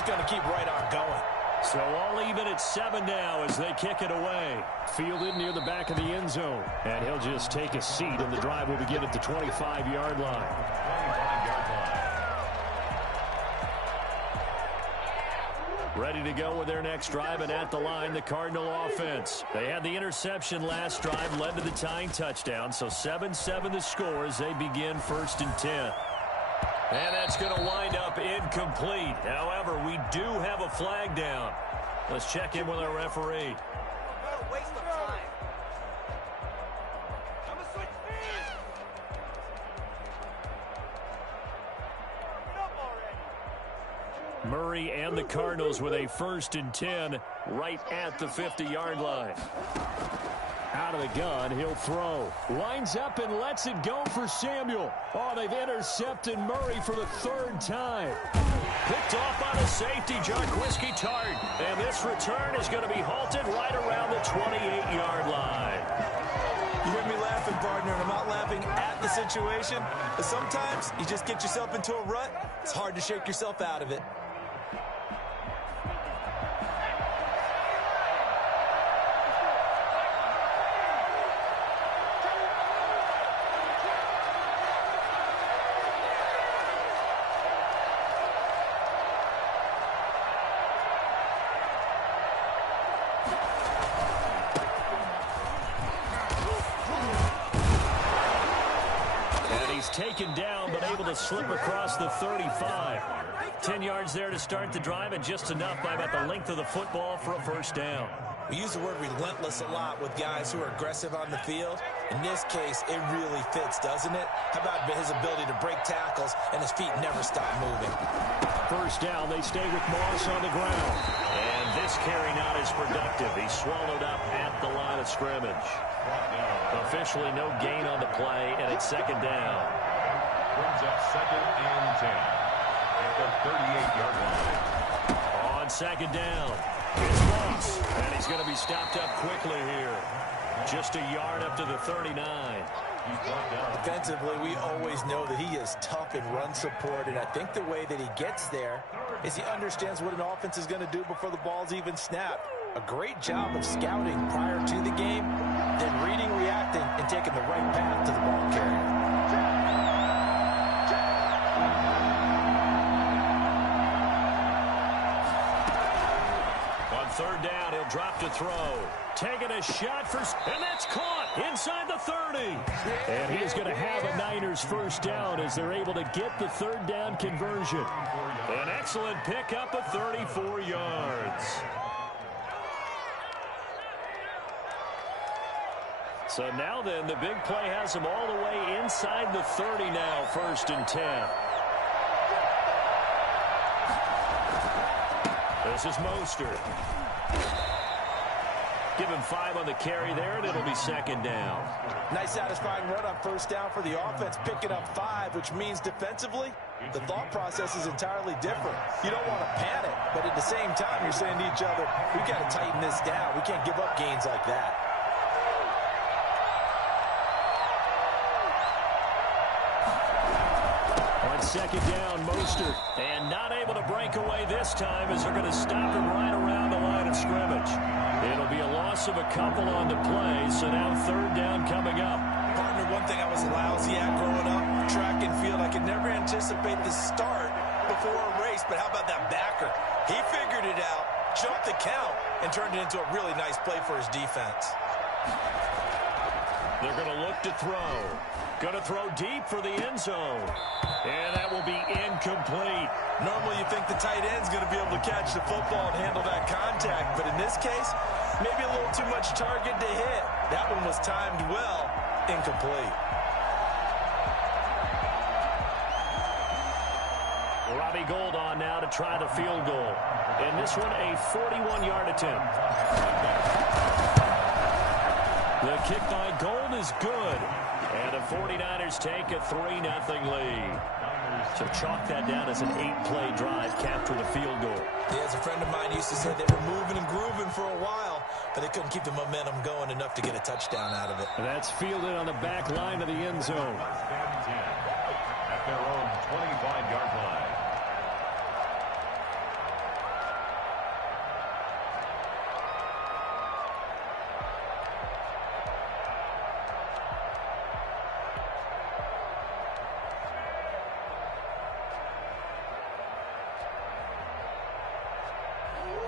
just going to keep right on going. So all even at 7 now as they kick it away. Fielded near the back of the end zone. And he'll just take a seat, and the drive will begin at the 25-yard line. Ready to go with their next drive, and at the line, the Cardinal offense. They had the interception last drive, led to the tying touchdown, so 7-7 the score as they begin 1st and 10. And that's going to wind up incomplete. However, we do have a flag down. Let's check in with our referee. Waste of time. Murray and the Cardinals with a 1st and 10 right at the 50-yard line. Out of the gun, he'll throw. Lines up and lets it go for Samuel. Oh, they've intercepted Murray for the 3rd time. Picked off by the safety, Jarquiski Tart. And this return is going to be halted right around the 28-yard line. You hear me laughing, partner, and I'm not laughing at the situation. But sometimes you just get yourself into a rut. It's hard to shake yourself out of it. Taken down, but able to slip across the 35. 10 yards there to start the drive, and just enough by about the length of the football for a 1st down. We use the word relentless a lot with guys who are aggressive on the field. In this case, it really fits, doesn't it? How about his ability to break tackles and his feet never stop moving? 1st down, they stay with Moss on the ground. And this carry not as productive. He's swallowed up at the line of scrimmage. Officially no gain on the play, and it's 2nd down. Brings up 2nd and 10 at the 38-yard line. On 2nd down, it's Moss, and he's going to be stopped up quickly here. Just a yard up to the 39. Defensively, we always know that he is tough in run support, and I think the way that he gets there is he understands what an offense is going to do before the ball's even snapped. A great job of scouting prior to the game, then reading, reacting, and taking the right path to the ball carrier. On 3rd down, he'll drop to throw. Taking a shot for, and that's caught inside the 30. And he's going to have a Niners 1st down as they're able to get the 3rd down conversion. An excellent pickup of 34 yards. So now then, the big play has them all the way inside the 30 now, 1st and 10. This is Mostert. Give him 5 on the carry there, and it'll be 2nd down. Nice satisfying run on 1st down for the offense, picking up 5, which means defensively, the thought process is entirely different. You don't want to panic, but at the same time, you're saying to each other, we've got to tighten this down. We can't give up gains like that. On 2nd down, Mostert, and not able to break away this time as they're going to stop him right around the line of scrimmage. It'll be a loss of a couple on the play, so now 3rd down coming up. Partner, one thing I was lousy at growing up, track and field, I could never anticipate the start before a race, but how about that backer? He figured it out, jumped the count, and turned it into a really nice play for his defense. They're going to look to throw. Going to throw deep for the end zone. And that will be incomplete. Normally you think the tight end's going to be able to catch the football and handle that contact, but in this case, maybe a little too much target to hit. That one was timed well. Incomplete. Robbie Gould on now to try the field goal. And this one a 41-yard attempt. The kick by Gould is good. And the 49ers take a 3-0 lead. So chalk that down as an 8-play drive, capture the field goal. Yeah, as a friend of mine used to say, they were moving and grooving for a while, but they couldn't keep the momentum going enough to get a touchdown out of it. And that's fielded on the back line of the end zone. At their own 25-yard line.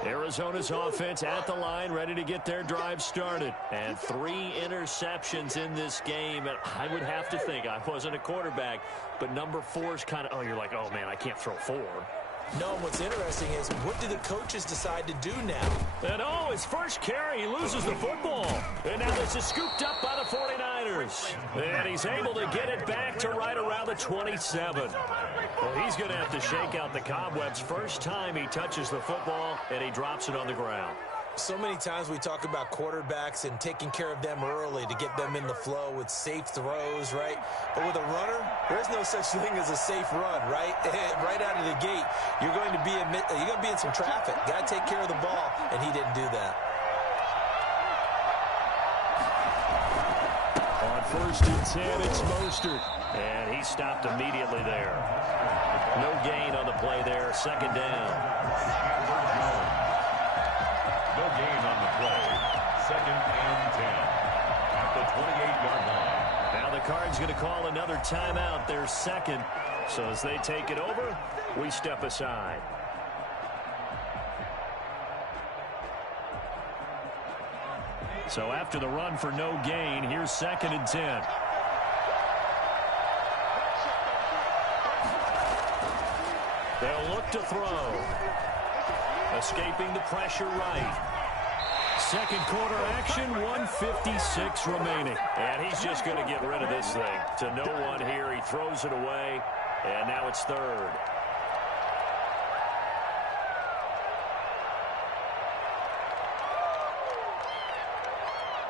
Arizona's offense at the line, ready to get their drive started. And 3 interceptions in this game. And I would have to think, I wasn't a quarterback, but number 4 is kind of, you're like, oh, man, I can't throw 4. No, what's interesting is, what do the coaches decide to do now? And, his first carry, he loses the football. And now this is scooped up by the 49ers. And he's able to get it back to right around the 27. Well, he's going to have to shake out the cobwebs first time he touches the football, and he drops it on the ground. So many times we talk about quarterbacks and taking care of them early to get them in the flow with safe throws, right? But with a runner, there's no such thing as a safe run, right? Right out of the gate, you're going to be in some traffic. Got to take care of the ball, and he didn't do that. On 1st and 10, it's Mostert. And he stopped immediately there. No gain on the play there. 2nd down. No gain on the play. 2nd and 10 at the 28-yard line. Now the Cards going to call another timeout, their 2nd. So as they take it over, we step aside. So after the run for no gain, here's 2nd and 10. They'll look to throw. Escaping the pressure right. 2nd quarter action, 1:56 remaining. And he's just going to get rid of this thing. To no one here, he throws it away. And now it's 3rd.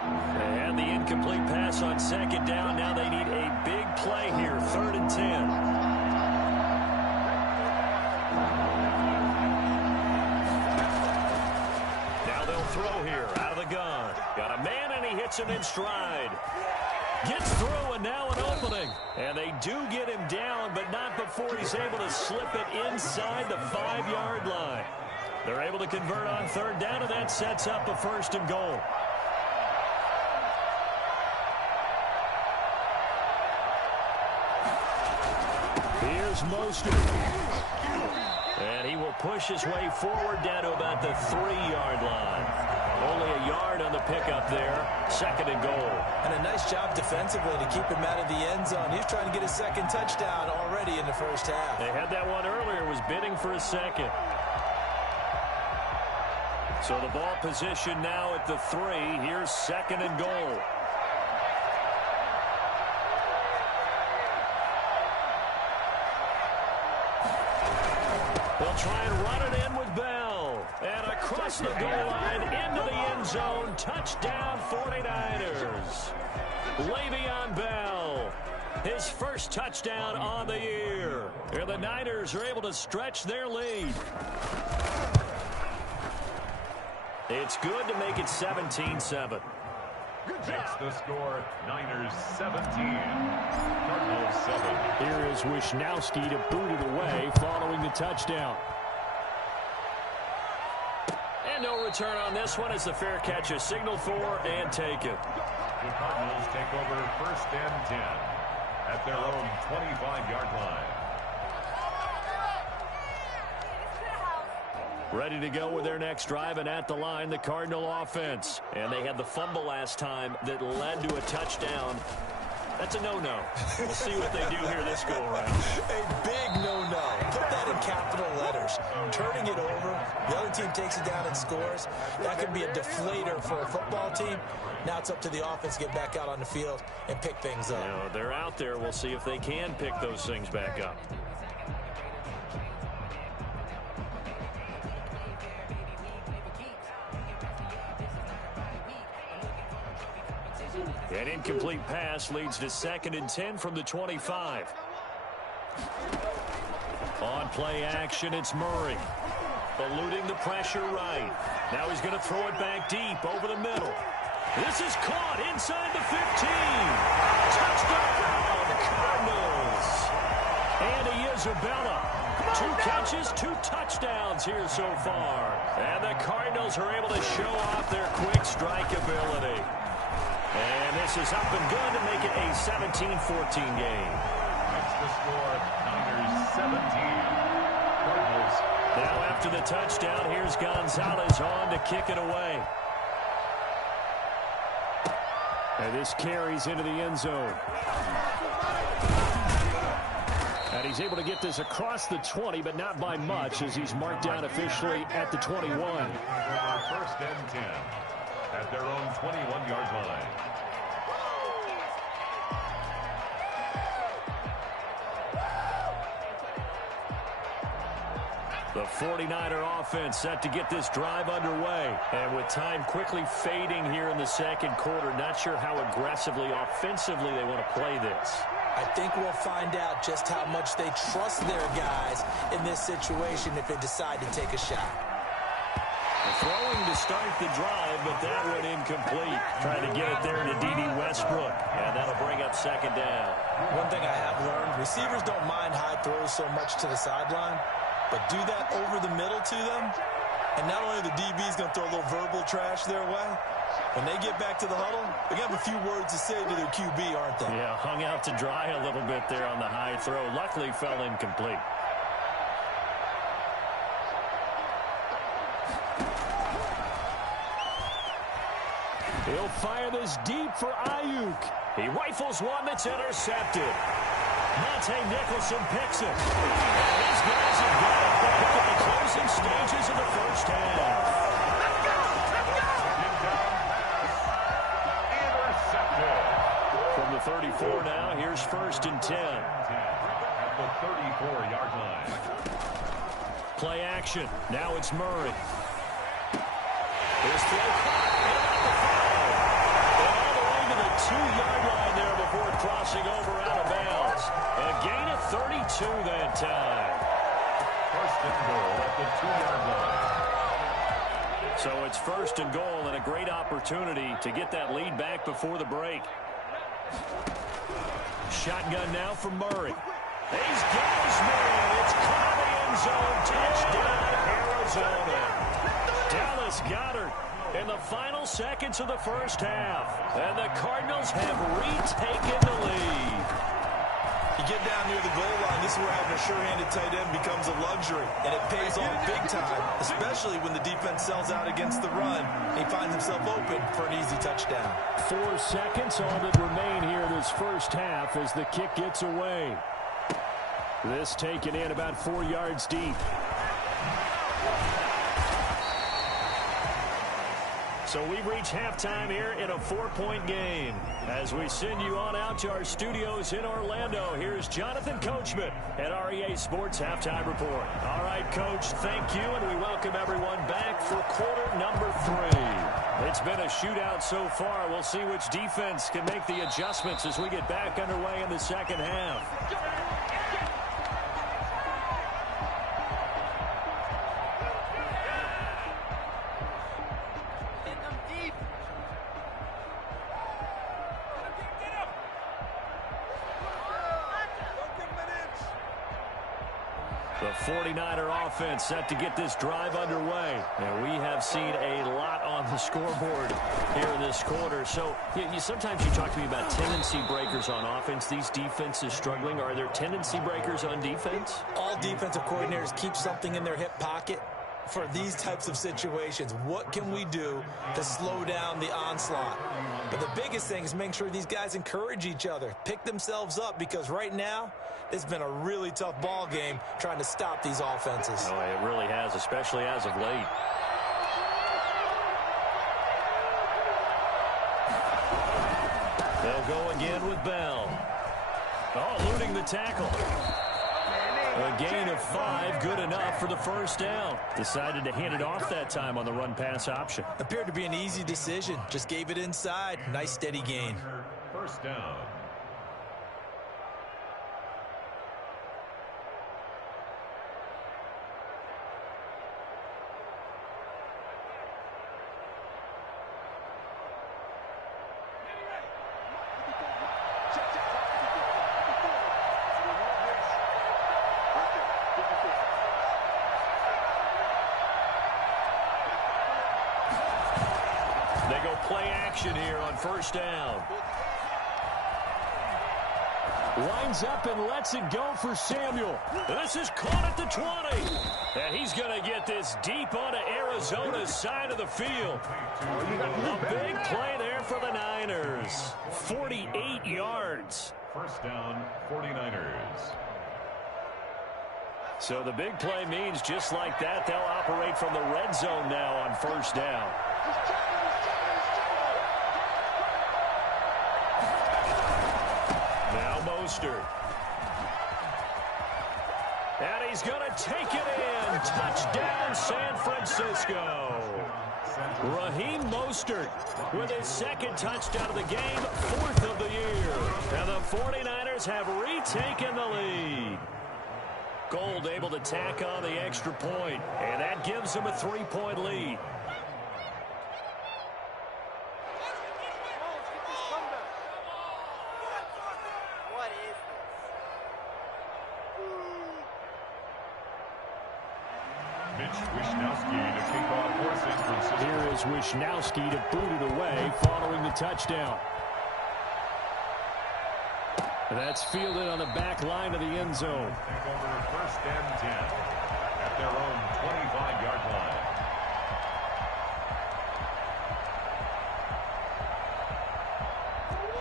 And the incomplete pass on 2nd down. Now they need a big play here. 3rd and 10. Throw here out of the gun. Got a man, and he hits him in stride. Gets through, and now an opening. And they do get him down, but not before he's able to slip it inside the 5-yard line. They're able to convert on 3rd down, and that sets up a 1st and goal. Here's Mostert. And he will push his way forward down to about the 3-yard line. Only a yard on the pickup there. 2nd and goal. And a nice job defensively to keep him out of the end zone. He's trying to get his 2nd touchdown already in the 1st half. They had that one earlier, was bidding for a 2nd. So the ball position now at the 3. Here's 2nd and goal. They'll try and run it in with Bell. And across the goal line into the end zone. Touchdown 49ers. Le'Veon Bell. His first touchdown on the year. And the Niners are able to stretch their lead. It's good to make it 17-7. Makes the score Niners 17. Cardinals 7. Here is Wishnowski to boot it away following the touchdown. And no return on this one as the fair catch is signaled for and taken. The Cardinals take over 1st and 10 at their own 25-yard line. Ready to go with their next drive, and at the line, the Cardinal offense. And they had the fumble last time that led to a touchdown. That's a no-no. We'll see what they do here this go-around. A big no-no. Put that in capital letters. Turning it over, the other team takes it down and scores. That could be a deflator for a football team. Now it's up to the offense to get back out on the field and pick things up. You know, they're out there. We'll see if they can pick those things back up. An incomplete pass leads to 2nd and 10 from the 25. On play action, it's Murray. Eluding the pressure right. Now he's going to throw it back deep over the middle. This is caught inside the 15. Touchdown, Cardinals. And Isabella. 2 catches, 2 touchdowns here so far. And the Cardinals are able to show off their quick strike ability. And this is up and good to make it a 17-14 game. That's the score, Niners 17. Cardinals. Now after after the touchdown. Here's Gonzalez on to kick it away. And this carries into the end zone. And he's able to get this across the 20, but not by much, as he's marked down officially at the 21. First and 10 at their own 21-yard line. The 49er offense set to get this drive underway. And with time quickly fading here in the second quarter, not sure how aggressively, offensively they want to play this. I think we'll find out just how much they trust their guys in this situation if they decide to take a shot. Throwing to start the drive, but that went incomplete. Trying to get it there to D.D. Westbrook, and that'll bring up second down. One thing I have learned, receivers don't mind high throws so much to the sideline, but do that over the middle to them, and not only are the DBs going to throw a little verbal trash their way, when they get back to the huddle, they're going to have a few words to say to their QB, aren't they? Yeah, hung out to dry a little bit there on the high throw. Luckily, fell incomplete. He'll fire this deep for Ayuk. He rifles one that's intercepted. Monte Nicholson picks it. And these guys have got it back in the closing stages of the first half. From the 34 now, here's first and 10. At the 34-yard line. Play action. Now it's Murray. His throw caught. And all the way to the 2-yard line there before crossing over out of bounds. A gain of 32 that time. First and goal at the 2-yard line. So it's first and goal and a great opportunity to get that lead back before the break. Shotgun now for Murray. He's got his man. It's caught in the end zone. Touchdown, Arizona. Dallas Goedert in the final seconds of the first half. And the Cardinals have retaken the lead. You get down near the goal line, this is where having a sure-handed tight end becomes a luxury, and it pays off big time, especially when the defense sells out against the run, and he finds himself open for an easy touchdown. 4 seconds, all that remain here this first half as the kick gets away. This taken in about 4 yards deep. So we've reached halftime here in a 4-point game. As we send you on out to our studios in Orlando, here's Jonathan Coachman at REA Sports Halftime Report. All right, Coach, thank you, and we welcome everyone back for quarter number 3. It's been a shootout so far. We'll see which defense can make the adjustments as we get back underway in the second half. The 49er offense set to get this drive underway. And we have seen a lot on the scoreboard here in this quarter. So sometimes you talk to me about tendency breakers on offense. These defenses struggling. Are there tendency breakers on defense? All defensive coordinators keep something in their hip pocket for these types of situations. What can we do to slow down the onslaught? But the biggest thing is make sure these guys encourage each other, pick themselves up, because right now it's been a really tough ball game trying to stop these offenses. Oh, it really has, especially as of late. They'll go again with Bell. Oh, eluding the tackle. A gain of 5, good enough for the first down. Decided to hand it off that time on the run-pass option. Appeared to be an easy decision. Just gave it inside. Nice, steady gain. First down. They go play action here on first down. Lines up and lets it go for Samuel. This is caught at the 20. And he's going to get this deep onto Arizona's side of the field. A big play there for the Niners. 48 yards. First down, 49ers. So the big play means just like that, they'll operate from the red zone now on first down. Now Mostert. And he's going to take it in. Touchdown, San Francisco. Raheem Mostert with his second touchdown of the game, 4th of the year. And the 49ers have retaken the lead. Gold able to tack on the extra point, and that gives them a 3-point lead. What is this? Mitch Wishnowsky to kick off for San Francisco. Here is Wishnowsky to boot it away following the touchdown. And that's fielded on the back line of the end zone. Take over first and 10 at their own 25-yard line.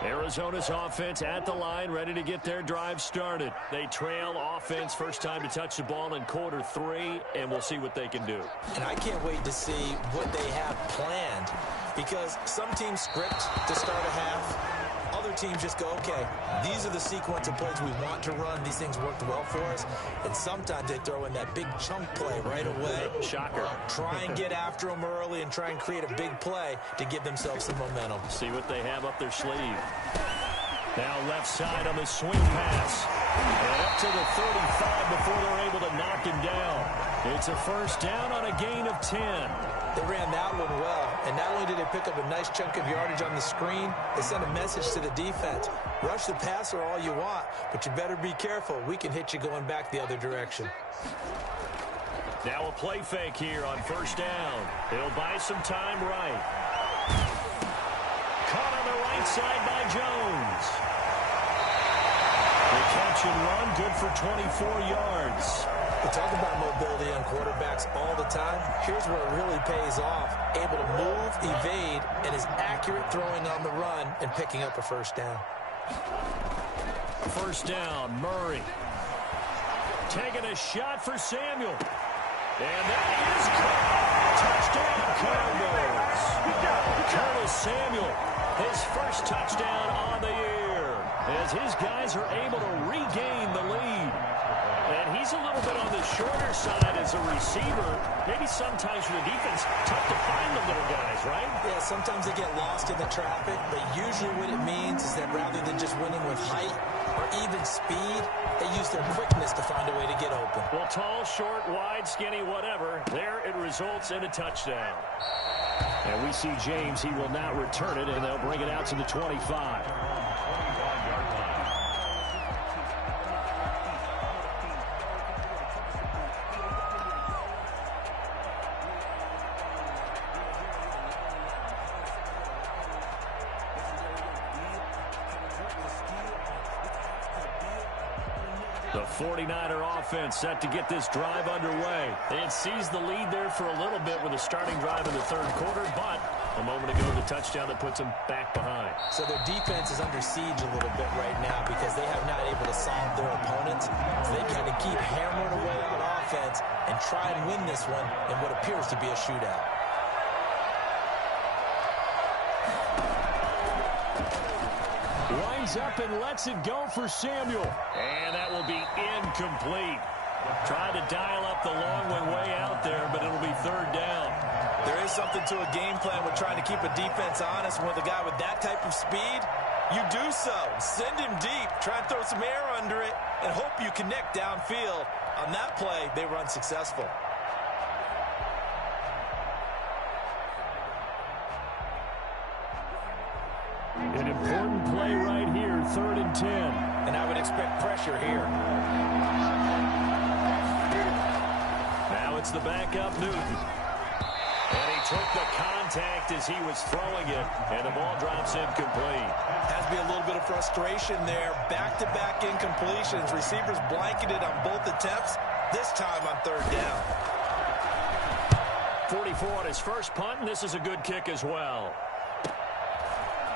Arizona's offense at the line, ready to get their drive started. They trail offense, first time to touch the ball in quarter 3, and we'll see what they can do. And I can't wait to see what they have planned, because some teams script to start a half. Other teams just go, okay, these are the sequence of plays we want to run. These things worked well for us. And sometimes they throw in that big chunk play right away. Shocker. Try and get after them early and try and create a big play to give themselves some momentum. See what they have up their sleeve. Now left side on the swing pass. And up to the 35 before they're able to knock him down. It's a first down on a gain of 10. They ran that one well, and not only did they pick up a nice chunk of yardage on the screen, they sent a message to the defense. Rush the passer all you want, but you better be careful. We can hit you going back the other direction. Now a play fake here on first down. He'll buy some time right. Caught on the right side by Jones. The catch and run, good for 24 yards. We talk about mobility on quarterbacks all the time. Here's where it really pays off. Able to move, evade, and is accurate throwing on the run and picking up a first down. First down, Murray. Taking a shot for Samuel. And that is caught. Touchdown, Cardinals. Curtis Samuel, his first touchdown on the year, as his guys are able to regain the lead. And he's a little bit on the shorter side as a receiver. Maybe sometimes for the defense, tough to find the little guys, right? Yeah, sometimes they get lost in the traffic, but usually what it means is that rather than just winning with height or even speed, they use their quickness to find a way to get open. Well, tall, short, wide, skinny, whatever, there it results in a touchdown. And we see James, he will not return it, and they'll bring it out to the 25. 25-yard line. The 49er offense set to get this drive underway. It seized the lead there for a little bit with a starting drive in the third quarter, but a moment ago the touchdown that puts them back behind. So their defense is under siege a little bit right now because they have not able to solve their opponents. So they kind of keep hammering away on offense and try and win this one in what appears to be a shootout. Lines up and lets it go for Samuel. And that will be incomplete. Tried to dial up the long way out there, but it'll be third down. There is something to a game plan with trying to keep a defense honest. With a guy with that type of speed, you do so. Send him deep. Try and throw some air under it and hope you connect downfield. On that play, they were unsuccessful. An important play right here, 3rd and 10. And I would expect pressure here. Now it's the backup, Newton. And he took the contact as he was throwing it, and the ball drops incomplete. Has to be a little bit of frustration there. Back-to-back incompletions. Receivers blanketed on both attempts, this time on 3rd down. 44 on his first punt, and this is a good kick as well.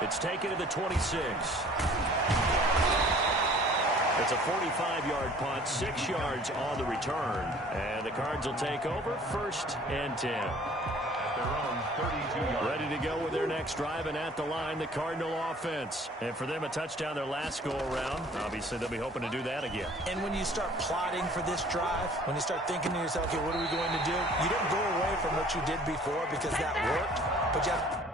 It's taken to the 26. It's a 45-yard punt, 6 yards on the return. And the Cards will take over, 1st and 10. At their own 32-yard. Ready to go with their next drive, and at the line, the Cardinal offense. And for them, a touchdown their last go-around. Obviously, they'll be hoping to do that again. And when you start plotting for this drive, when you start thinking to yourself, okay, what are we going to do? You don't go away from what you did before because that worked, but you have to...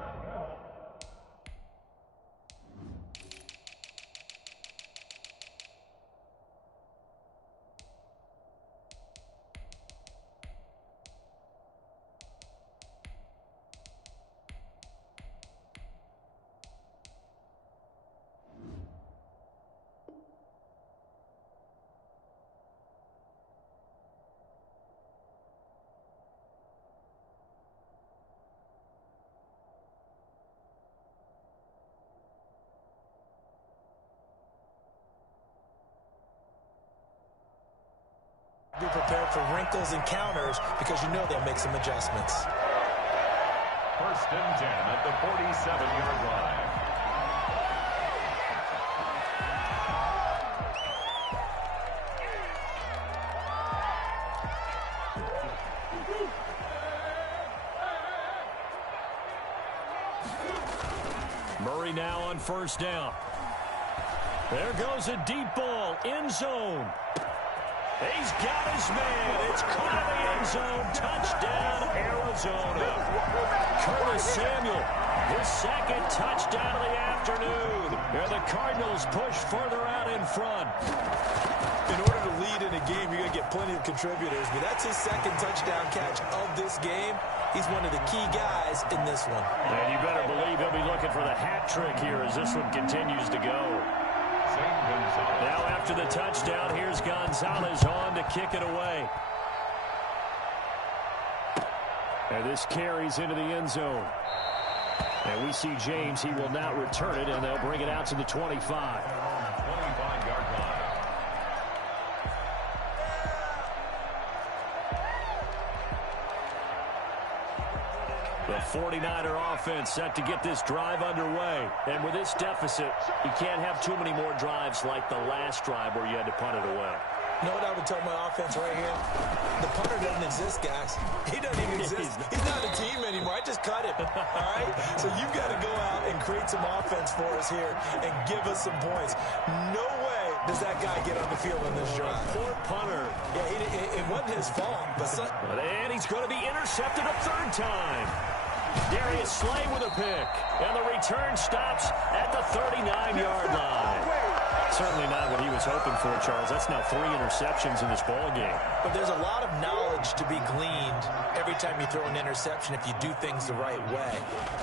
Be prepared for wrinkles and counters because you know they'll make some adjustments. 1st and 10 at the 47-yard line. Murray now on 1st down. There goes a deep ball, end zone. He's got his man. It's caught in the end zone. Touchdown, Arizona. Curtis Samuel, his 2nd touchdown of the afternoon. And the Cardinals push further out in front. In order to lead in a game, you're going to get plenty of contributors, but that's his 2nd touchdown catch of this game. He's one of the key guys in this one. And you better believe he'll be looking for the hat trick here as this one continues to go. Now after the touchdown, here's Gonzalez on to kick it away. And this carries into the end zone. And we see James. He will not return it, and they'll bring it out to the 25. 25-yard line. The 49er offense set to get this drive underway. And with this deficit, you can't have too many more drives like the last drive where you had to punt it away. You know what I would tell my offense right here? The punter doesn't exist, guys. He doesn't even exist. He's not a team anymore. I just cut him, all right? So you've got to go out and create some offense for us here and give us some points. No way does that guy get on the field in this drive. Poor punter. Yeah, it wasn't his fault. And he's going to be intercepted a 3rd time. Darius Slay with a pick. And the return stops at the 39-yard line. Certainly not what he was hoping for, Charles. That's now 3 interceptions in this ball game. But there's a lot of knowledge to be gleaned every time you throw an interception if you do things the right way.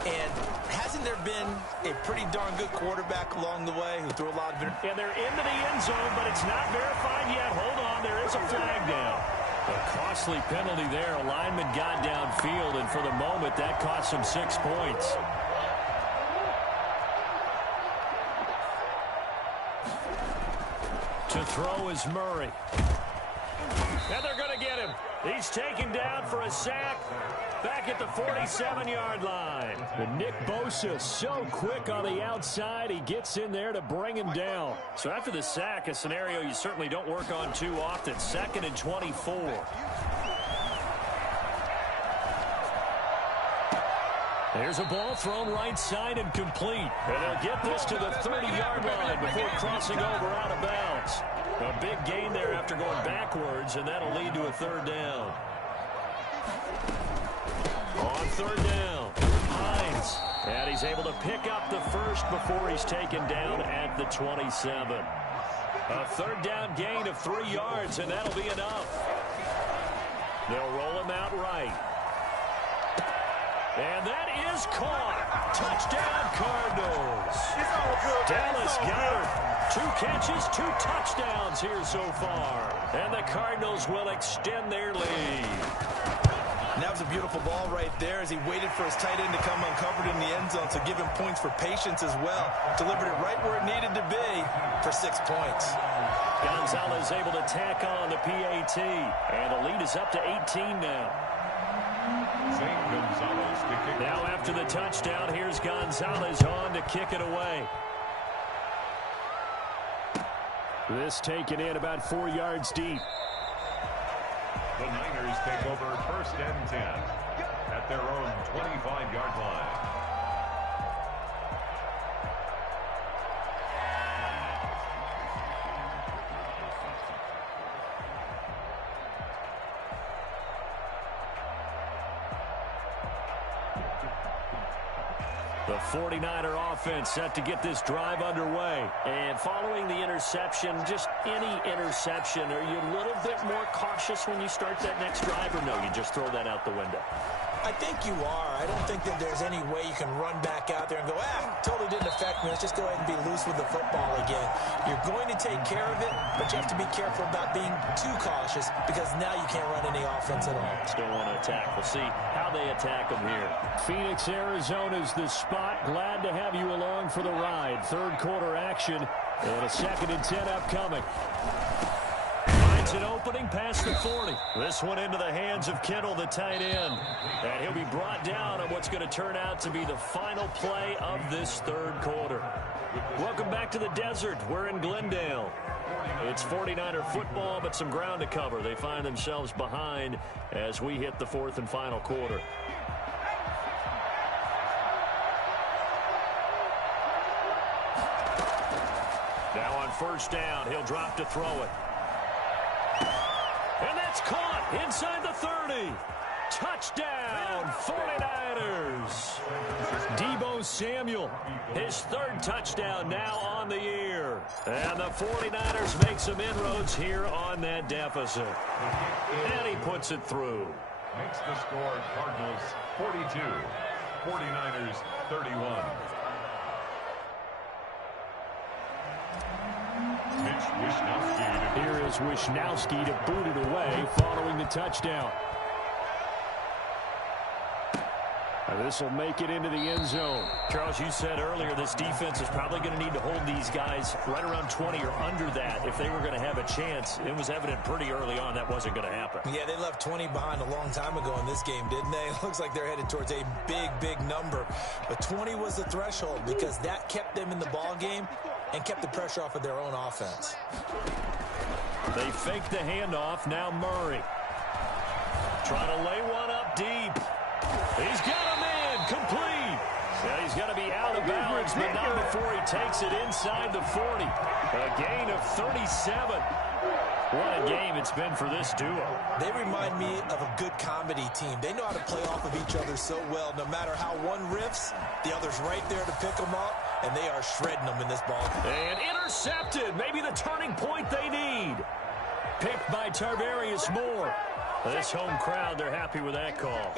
And hasn't there been a pretty darn good quarterback along the way who threw a lot of And they're into the end zone, but it's not verified yet. Hold on, there is a flag down. A costly penalty there. A lineman got downfield, and for the moment, that cost him 6 points. To throw is Murray. And they're going to get him. He's taken down for a sack back at the 47-yard line. And Nick Bosa so quick on the outside, he gets in there to bring him down. So after the sack, a scenario you certainly don't work on too often. 2nd and 24. There's a ball thrown right side and complete. And they'll get this to the 30-yard line before crossing over out of bounds. A big gain there after going backwards, and that'll lead to a 3rd down. On 3rd down, Hines. And he's able to pick up the first before he's taken down at the 27. A 3rd down gain of 3 yards, and that'll be enough. They'll roll him out right. And that is caught. Touchdown, Cardinals. Dallas Goedert. 2 catches, 2 touchdowns here so far. And the Cardinals will extend their lead. And that was a beautiful ball right there as he waited for his tight end to come uncovered in the end zone. So give him points for patience as well. Delivered it right where it needed to be for 6 points. Gonzalez able to tack on the PAT. And the lead is up to 18 now. Same Gonzalez to kick. Now after the touchdown, here's Gonzalez on to kick it away. This taken in about 4 yards deep. The Niners take over 1st and 10 at their own 25-yard line. The 49er offense set to get this drive underway. And following the interception, just any interception, are you a little bit more cautious when you start that next drive, or no, you just throw that out the window? I think you are. I don't think that there's any way you can run back out there and go, totally didn't affect me. Let's just go ahead and be loose with the football again. You're going to take care of it, but you have to be careful about being too cautious because now you can't run any offense at all. Still want to attack. We'll see how they attack them here. Phoenix, Arizona's the spot. Glad to have you along for the ride. Third quarter action and a 2nd and 10 upcoming. Finds an opening past the 40. This one into the hands of Kittle, the tight end. And he'll be brought down on what's going to turn out to be the final play of this third quarter. Welcome back to the desert. We're in Glendale. It's 49er football, but some ground to cover. They find themselves behind as we hit the 4th and final quarter. Now on 1st down, he'll drop to throw it. And that's caught inside the 30. Touchdown, 49ers. Deebo Samuel, his 3rd touchdown now on the year. And the 49ers make some inroads here on that deficit. And he puts it through. Makes the score Cardinals 42, 49ers 31. Here is Wishnowski to boot it away following the touchdown. This will make it into the end zone. Charles, you said earlier this defense is probably going to need to hold these guys right around 20 or under that if they were going to have a chance. It was evident pretty early on that wasn't going to happen. Yeah, they left 20 behind a long time ago in this game, didn't they? It looks like they're headed towards a big, big number. But 20 was the threshold because that kept them in the ball game and kept the pressure off of their own offense. They fake the handoff. Now Murray. Trying to lay one up deep. He's got a man complete. Yeah, he's going to be out of bounds, but not before he takes it inside the 40. A gain of 37. What a game it's been for this duo. They remind me of a good comedy team. They know how to play off of each other so well. No matter how one riffs, the other's right there to pick them up, and they are shredding them in this ball. And intercepted. Maybe the turning point they need. Picked by Tarvarius Moore. This home crowd, they're happy with that call.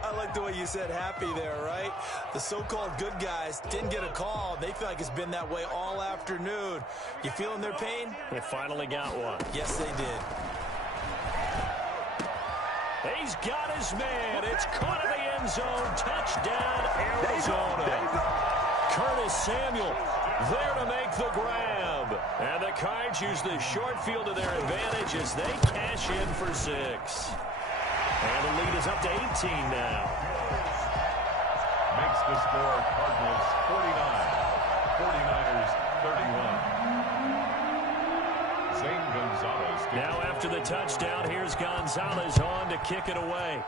I like the way you said happy there, right? The so-called good guys didn't get a call. They feel like it's been that way all afternoon. You feeling their pain? They finally got one. Yes, they did. He's got his man. It's caught in the end zone. Touchdown, Arizona. Curtis Samuel there to make the grab. And the Cards use the short field to their advantage as they cash in for 6. And the lead is up to 18 now. Makes the score Cardinals 49, 49ers 31. Zane Gonzalez. Now after the touchdown, here's Gonzalez on to kick it away.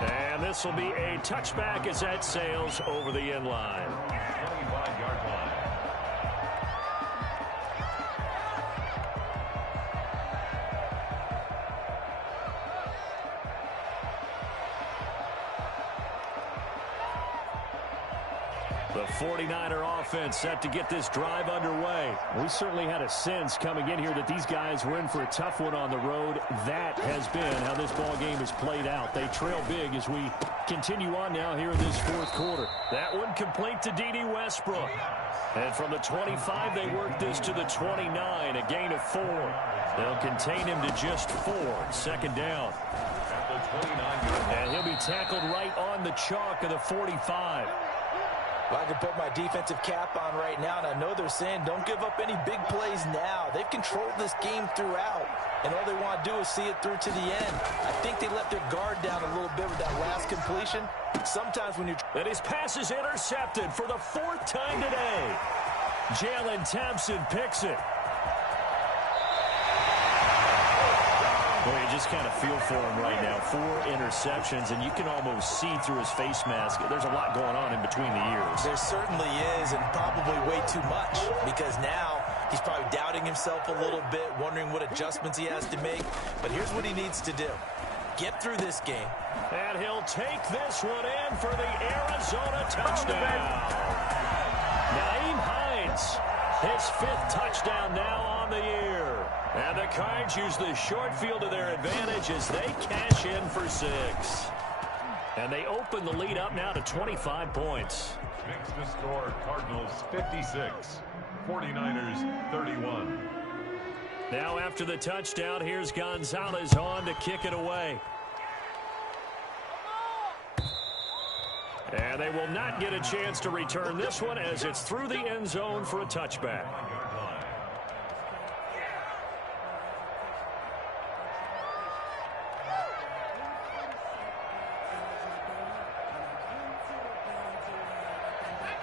And this will be a touchback as that sails over the end line. 25-yard line. The 49er offense set to get this drive underway. We certainly had a sense coming in here that these guys were in for a tough one on the road. That has been how this ball game has played out. They trail big as we continue on now here in this 4th quarter. That one complete to D.D. Westbrook. And from the 25, they work this to the 29, a gain of 4. They'll contain him to just 4. 2nd down. And he'll be tackled right on the chalk of the 45. Well, I can put my defensive cap on right now, and I know they're saying don't give up any big plays now. They've controlled this game throughout. and all they want to do is see it through to the end. I think they let their guard down a little bit with that last completion. Sometimes when you're... And his pass is intercepted for the 4th time today. Jalen Thompson picks it. Boy, you just kind of feel for him right now. 4 interceptions, and you can almost see through his face mask. There's a lot going on in between the ears. There certainly is, and probably way too much, because now he's probably doubting himself a little bit, wondering what adjustments he has to make. But here's what he needs to do. Get through this game. And he'll take this one in for the Arizona touchdown. Naeem Hines, his 5th touchdown now on the year. And the Cards use the short field to their advantage as they cash in for 6. And they open the lead up now to 25 points. Makes the score Cardinals 56, 49ers 31. Now after the touchdown, here's Gonzalez on to kick it away. And they will not get a chance to return this one as it's through the end zone for a touchback.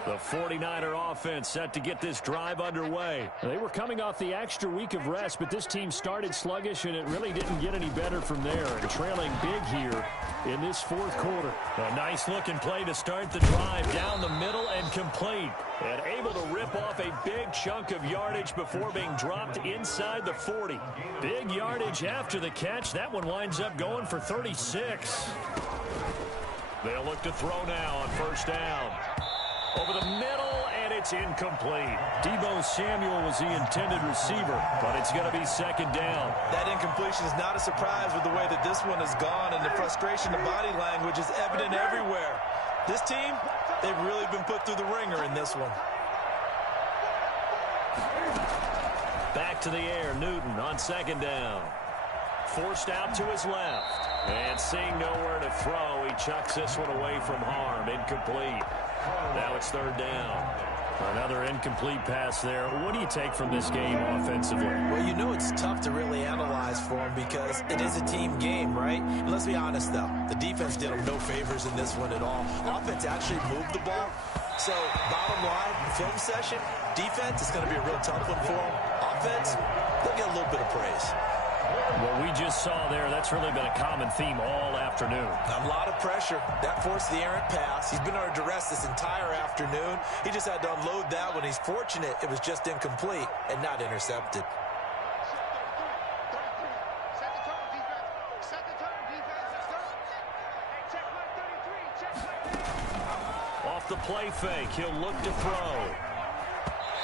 The 49er offense set to get this drive underway. They were coming off the extra week of rest, but this team started sluggish, and it really didn't get any better from there. And trailing big here in this 4th quarter. A nice-looking play to start the drive down the middle and complete. And able to rip off a big chunk of yardage before being dropped inside the 40. Big yardage after the catch. That one winds up going for 36. They'll look to throw now on 1st down. Over the middle, and it's incomplete. Deebo Samuel was the intended receiver, but it's going to be 2nd down. That incompletion is not a surprise with the way that this one has gone, and the frustration of body language is evident everywhere. This team, they've really been put through the ringer in this one. Back to the air, Newton on 2nd down. Forced out to his left. And seeing nowhere to throw, he chucks this one away from harm. Incomplete. Now it's 3rd down. Another incomplete pass there. What do you take from this game offensively? Well, you know it's tough to really analyze for him because it is a team game, right? And let's be honest, though. The defense did him no favors in this one at all. Offense actually moved the ball. So, bottom line, film session, defense is going to be a real tough one for them. Offense, they'll get a little bit of praise. What we just saw there, that's really been a common theme all afternoon. A lot of pressure. That forced the errant pass. He's been under duress this entire afternoon. He just had to unload that one. He's fortunate it was just incomplete and not intercepted. Off the play fake, he'll look to throw.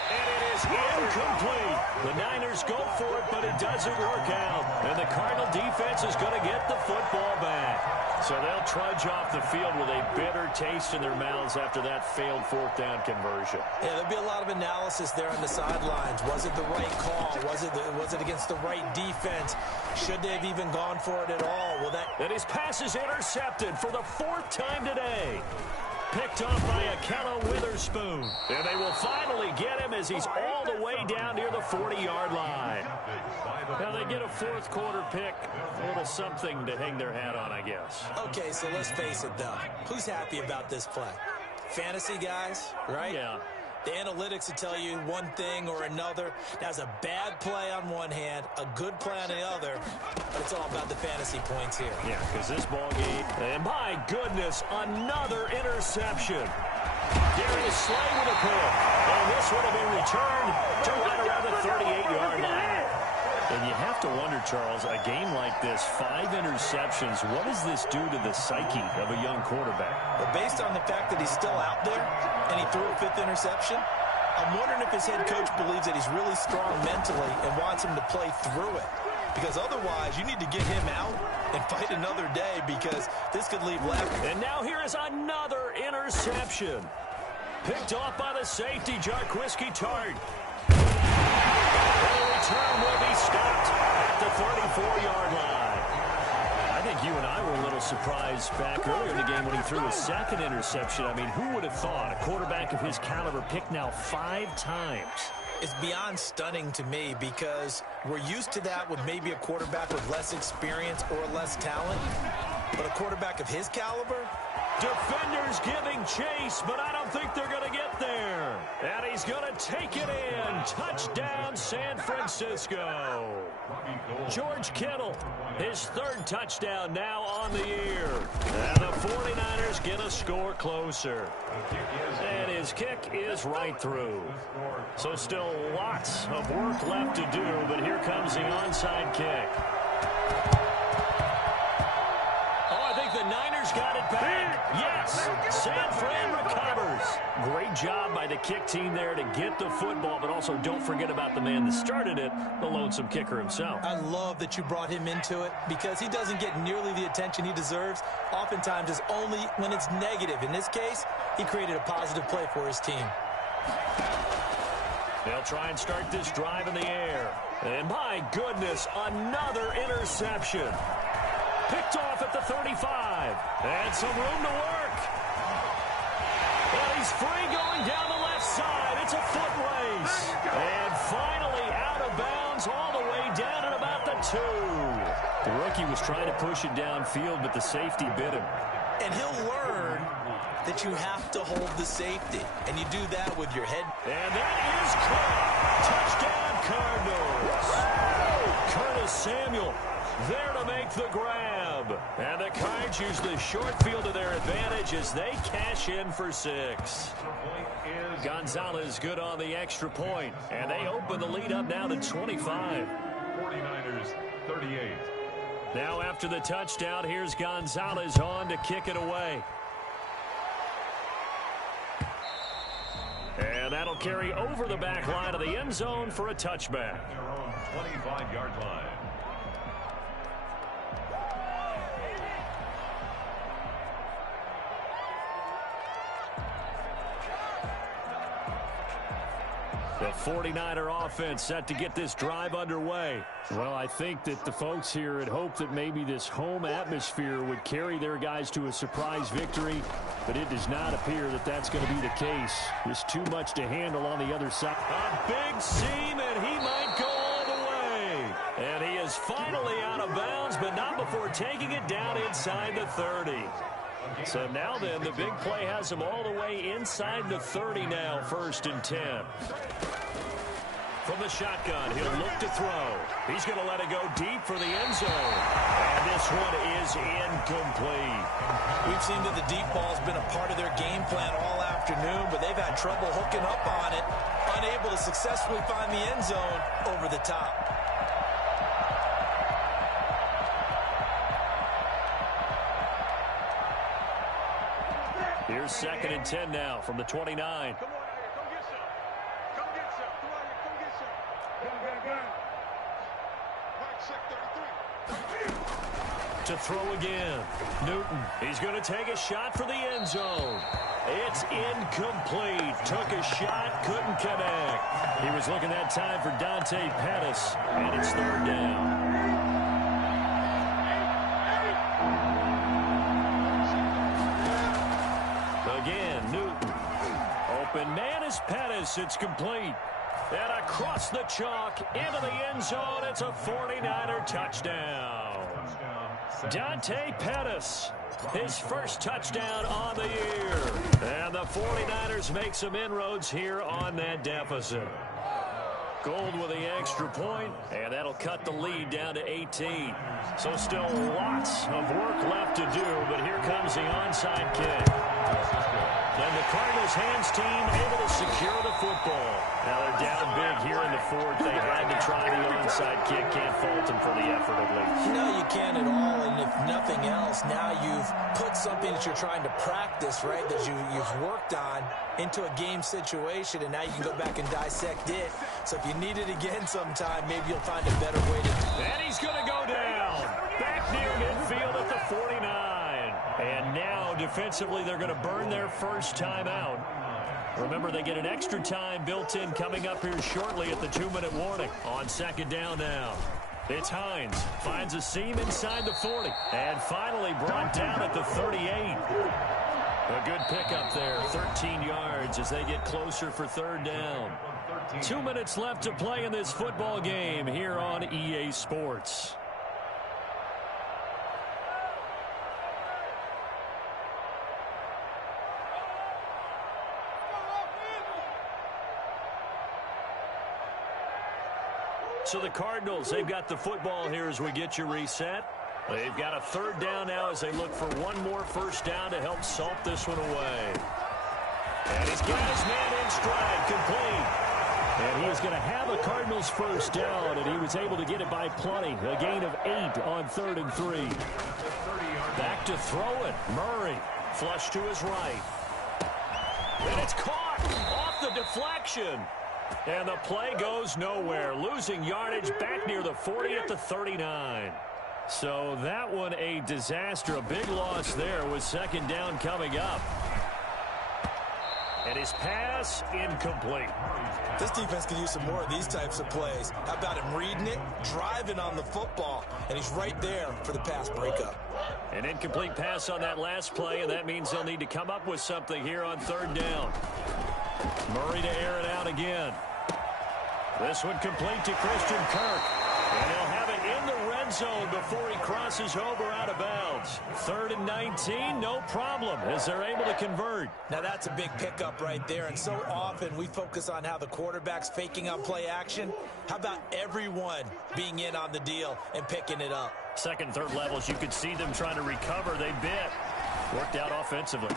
And it is incomplete. The Niners go for it, but it doesn't work out. And the Cardinal defense is going to get the football back. So they'll trudge off the field with a bitter taste in their mouths after that failed 4th down conversion. Yeah, there'll be a lot of analysis there on the sidelines. Was it the right call? Was it against the right defense? Should they have even gone for it at all? Well, and his pass is intercepted for the 4th time today. Picked off by Akello Witherspoon. And they will finally get him as he's all the way down near the 40-yard line. Now they get a 4th quarter pick. A little something to hang their hat on, I guess. Okay, so let's face it, though. Who's happy about this play? Fantasy guys, right? Yeah. The analytics will tell you one thing or another. That's a bad play on one hand, a good play on the other, but it's all about the fantasy points here. Yeah, because this ball game, and my goodness, another interception. Darius Slay with a pick, and this one will be returned to right around the 38-yard line. And you have to wonder, Charles, a game like this, 5 interceptions, what does this do to the psyche of a young quarterback? But based on the fact that he's still out there and he threw a 5th interception, I'm wondering if his head coach believes that he's really strong mentally and wants him to play through it. Because otherwise, you need to get him out and fight another day because this could leave left. And now here is another interception. Picked off by the safety, Jarquiski Tart. The return will be stopped at the 34-yard line. I think you and I were a little surprised back earlier in the game when he threw his 2nd interception. I mean, who would have thought a quarterback of his caliber picked now 5 times? is beyond stunning to me because we're used to that with maybe a quarterback with less experience or less talent. But a quarterback of his caliber? Defenders giving chase, but I don't think they're going to get there. And he's going to take it in. Touchdown, San Francisco. George Kittle, his third touchdown now on the year. And the 49ers get a score closer. And his kick is right through. So still lots of work left to do, but here comes the onside kick. The Niners got it back. Yes, San Fran recovers. Great job by the kick team there to get the football, but also don't forget about the man that started it, the lonesome kicker himself. I love that you brought him into it because he doesn't get nearly the attention he deserves. Oftentimes it's only when it's negative. In this case, he created a positive play for his team. They'll try and start this drive in the air. And my goodness, another interception. Picked off at the 35. And some room to work. And he's free going down the left side. It's a foot race. And finally out of bounds all the way down at about the 2. The rookie was trying to push it downfield, but the safety bit him. And he'll learn that you have to hold the safety. And you do that with your head. And that is caught. Touchdown, Cardinals. Curtis Samuel there to make the grab. And the Cards use the short field to their advantage as they cash in for 6. Gonzalez good on the extra point. And they open the lead up now to 25. 49ers 38. Now after the touchdown, here's Gonzalez on to kick it away. And that'll carry over the back line of the end zone for a touchback. Their own 25-yard line. The 49er offense set to get this drive underway. Well, I think that the folks here had hoped that maybe this home atmosphere would carry their guys to a surprise victory, but it does not appear that that's going to be the case. There's too much to handle on the other side. A big seam, and he might go all the way. And he is finally out of bounds, but not before taking it down inside the 30. So now then, the big play has him all the way inside the 30 now, 1st and 10. From the shotgun, he'll look to throw. He's going to let it go deep for the end zone. And this one is incomplete. We've seen that the deep ball's been a part of their game plan all afternoon, but they've had trouble hooking up on it, unable to successfully find the end zone over the top. Here's 2nd and 10 now from the 29. Come on, come get some. Come get some. Come on, come get some. Gun. Mike, 633. To throw again. Newton. He's going to take a shot for the end zone. It's incomplete. Took a shot, couldn't connect. He was looking that time for Dante Pettis, and it's 3rd down. Again, Newton. Open man is Pettis. It's complete. And across the chalk into the end zone. It's a 49er touchdown. Dante Pettis, his first touchdown on the year. And the 49ers make some inroads here on that deficit. Gold with the extra point, and that'll cut the lead down to 18. So still lots of work left to do, but here comes the onside kick. And the Cardinals hands team able to secure the football. Now they're down big here in the 4th. They had to try the onside kick. Can't fault them for the effort at least. No, you can't at all. And if nothing else, now you've put something that you're trying to practice, right, that you've worked on into a game situation, and now you can go back and dissect it. So if you need it again sometime, maybe you'll find a better way to do it. And he's going to go down. Back near midfield at the 49. And now, defensively, they're going to burn their first time out. Remember, they get an extra time built in coming up here shortly at the 2-minute warning. On 2nd down now. It's Hines. Finds a seam inside the 40. And finally brought down at the 38. A good pickup there. 13 yards as they get closer for 3rd down. 2 minutes left to play in this football game here on EA Sports. So the Cardinals, they've got the football here as we get you reset. They've got a third down now as they look for one more first down to help salt this one away. And he's got his man in stride, complete. And he is going to have a Cardinals first down, and he was able to get it by plenty. A gain of 8 on 3rd and 3. Back to throw it. Murray, flush to his right. And it's caught off the deflection. And the play goes nowhere. Losing yardage back near the 40 at the 39. So that one a disaster. A big loss there with second down coming up. And his pass incomplete. This defense could use some more of these types of plays. How about him reading it, driving on the football, and he's right there for the pass breakup. An incomplete pass on that last play, and that means they'll need to come up with something here on third down. Murray to air it out again. This one complete to Christian Kirk. And he'll have it in the red zone before he crosses over out of bounds. 3rd and 19, no problem, as they're able to convert. Now that's a big pickup right there, and so often we focus on how the quarterback's faking out play action. How about everyone being in on the deal and picking it up? Second, third levels, you could see them trying to recover. They bit. Worked out offensively.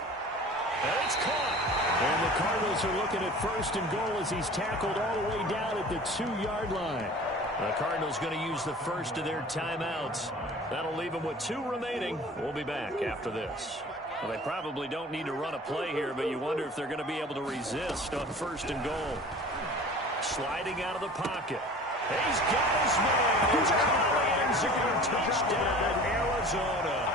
And it's caught. And the Cardinals are looking at 1st and goal as he's tackled all the way down at the 2-yard line. The Cardinals going to use the first of their timeouts. That'll leave them with 2 remaining. We'll be back after this. Well, they probably don't need to run a play here, but you wonder if they're going to be able to resist on 1st and goal. Sliding out of the pocket. He's got his man. He's out of the end zone. Touchdown, Arizona.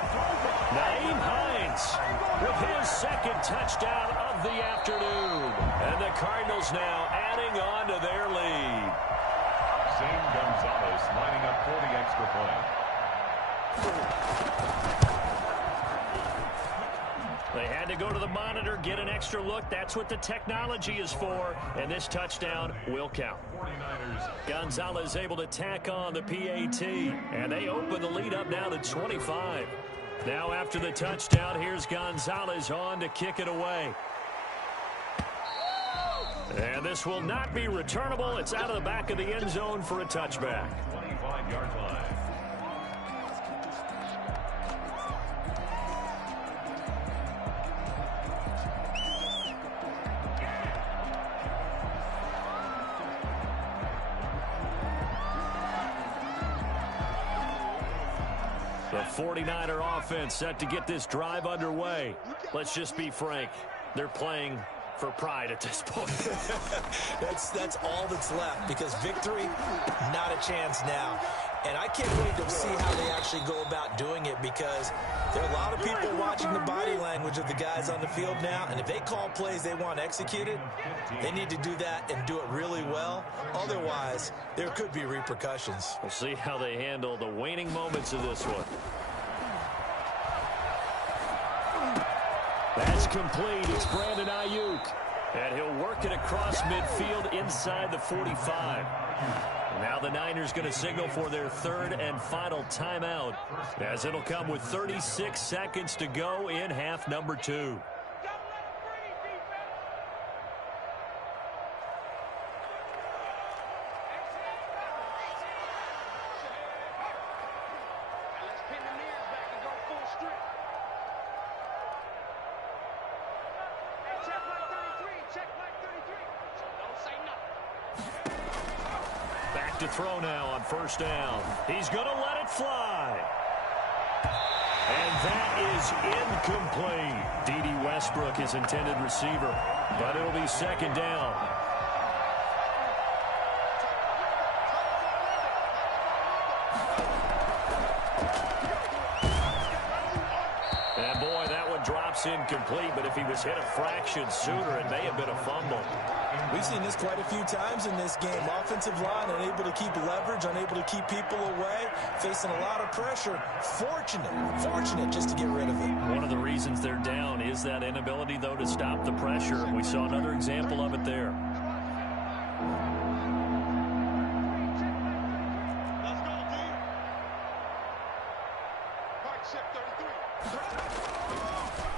Naeem Hines with his second touchdown of the afternoon. And the Cardinals now adding on to their lead. Zane Gonzalez lining up for the extra point. They had to go to the monitor, get an extra look. That's what the technology is for. And this touchdown will count. 49ers. Gonzalez able to tack on the PAT. And they open the lead up now to 25. Now after the touchdown, here's Gonzalez on to kick it away. And this will not be returnable. It's out of the back of the end zone for a touchback. 25-yard line. The 49er offense set to get this drive underway. Let's just be frank. They're playing for pride at this point. That's all that's left, because victory, not a chance now. And I can't wait to see how they actually go about doing it, because there are a lot of people watching the body language of the guys on the field now, and if they call plays they want executed, they need to do that and do it really well. Otherwise, there could be repercussions. We'll see how they handle the waning moments of this one. That's complete. It's Brandon Ayuk. And he'll work it across midfield inside the 45. Now the Niners going to signal for their 3rd and final timeout, as it'll come with 36 seconds to go in half number 2. To throw now on 1st down. He's going to let it fly. And that is incomplete. D.D. Westbrook, his intended receiver. But it'll be 2nd down. And boy, that one drops incomplete. But if he was hit a fraction sooner, it may have been a fumble. We've seen this quite a few times in this game. Offensive line unable to keep leverage, unable to keep people away, facing a lot of pressure. Fortunate just to get rid of it. One of the reasons they're down is that inability, though, to stop the pressure. We saw another example of it there.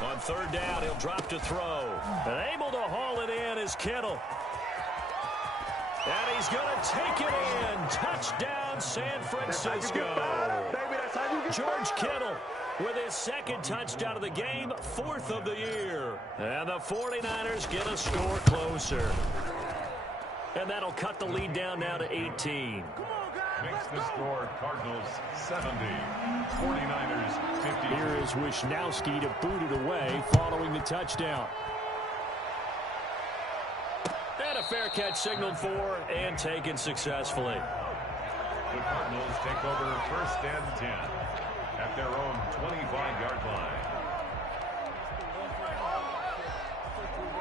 On third down, he'll drop to throw. And able to haul it in is Kittle. And he's going to take it in. Touchdown, San Francisco. George Kittle with his second touchdown of the game, 4th of the year. And the 49ers get a score closer. And that'll cut the lead down now to 18. Makes the score Cardinals 70, 49ers 50. Here is Wisnowski to boot it away following the touchdown. And a fair catch signaled for and taken successfully. The Cardinals take over 1st and 10 at their own 25-yard line.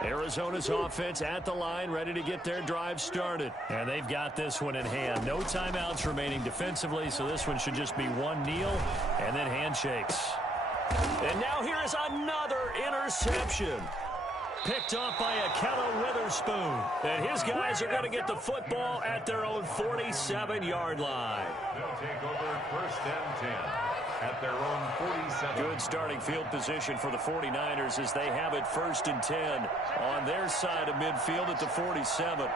Arizona's offense at the line, ready to get their drive started. And they've got this one in hand. No timeouts remaining defensively, so this one should just be one kneel and then handshakes. And now here is another interception. Picked off by Akello Witherspoon. And his guys are going to get the football at their own 47-yard line. They'll take over 1st and 10 at their own 47. Good starting field position for the 49ers as they have it 1st and 10 on their side of midfield at the 47.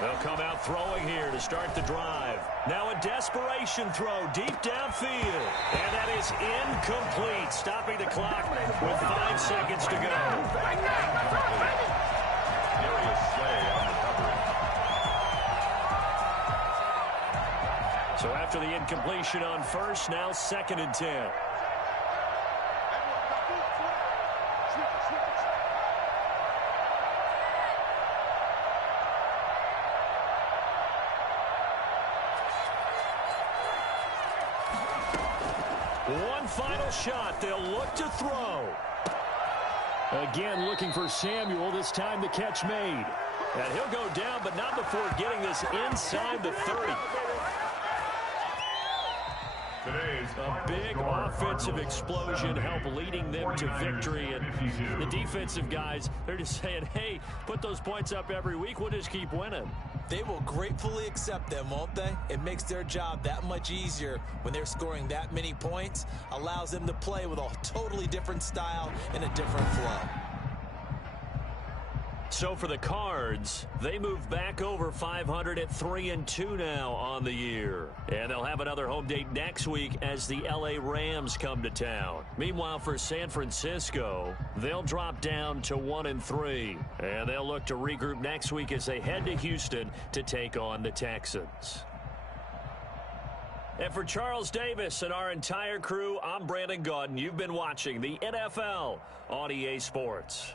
They'll come out throwing here to start the drive. Now a desperation throw deep downfield. And that is incomplete, stopping the clock with 5 seconds to go. Darius Slay on the coverage. So after the incompletion on first, now 2nd and 10. One final shot. They'll look to throw. Again, looking for Samuel. This time the catch made. And he'll go down, but not before getting this inside the 30. A big offensive explosion help leading them to victory. And the defensive guys, they're just saying, hey, put those points up every week. We'll just keep winning. They will gratefully accept them, won't they? It makes their job that much easier when they're scoring that many points. Allows them to play with a totally different style and a different flow. So for the Cards, they move back over 500 at 3-2 now on the year. And they'll have another home date next week as the LA Rams come to town. Meanwhile, for San Francisco, they'll drop down to 1-3. And they'll look to regroup next week as they head to Houston to take on the Texans. And for Charles Davis and our entire crew, I'm Brandon Gaudin. You've been watching the NFL on EA Sports.